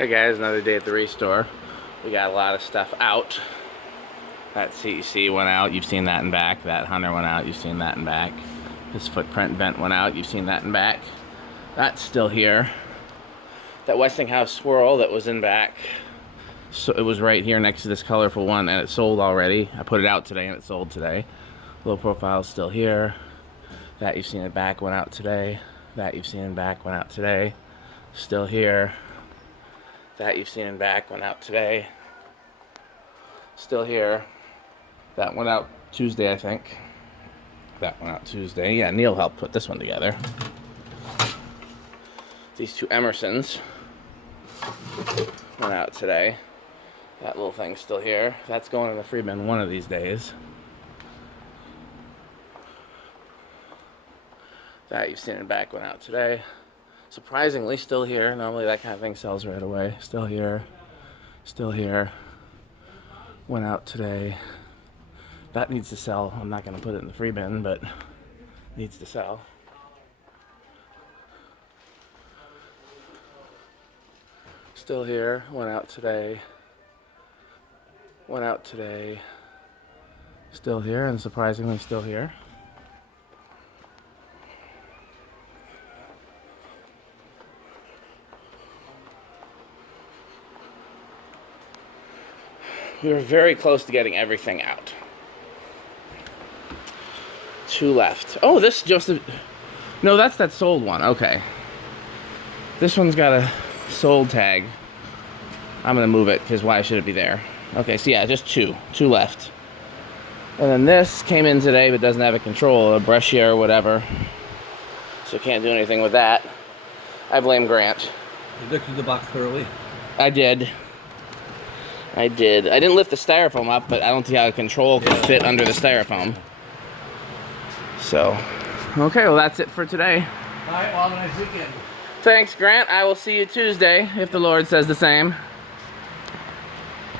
Hey guys, another day at the restore. We got a lot of stuff out. That CEC went out, you've seen that in back. That Hunter went out, you've seen that in back. This footprint vent went out, you've seen that in back. That's still here. That Westinghouse swirl that was in back, so it was right here next to this colorful one, and it sold already. I put it out today and it sold today. Low profile is still here. That you've seen in back went out today. That you've seen in back went out today. Still here. That you've seen in back went out today. Still here. That went out Tuesday, I think. That went out Tuesday. Yeah, Neil helped put this one together. These two Emersons went out today. That little thing's still here. That's going in the free bin one of these days. That you've seen in back went out today. Surprisingly, still here. Normally that kind of thing sells right away. Still here. Still here. Went out today. That needs to sell. I'm not going to put it in the free bin, but needs to sell. Still here. Went out today. Went out today. Still here, and surprisingly still here. We were very close to getting everything out. 2 left. Oh, this just... No, that's that sold one. Okay. This one's got a sold tag. I'm going to move it, because why should it be there? Okay, so yeah, just 2. 2 left. And then this came in today, but doesn't have a control, a brushier or whatever. So can't do anything with that. I blame Grant. You looked at the box thoroughly? I did. I didn't lift the styrofoam up, but I don't see how a control can fit under the styrofoam. So, okay, well that's it for today. All right, well, have a nice weekend. Thanks, Grant. I will see you Tuesday, if the Lord says the same.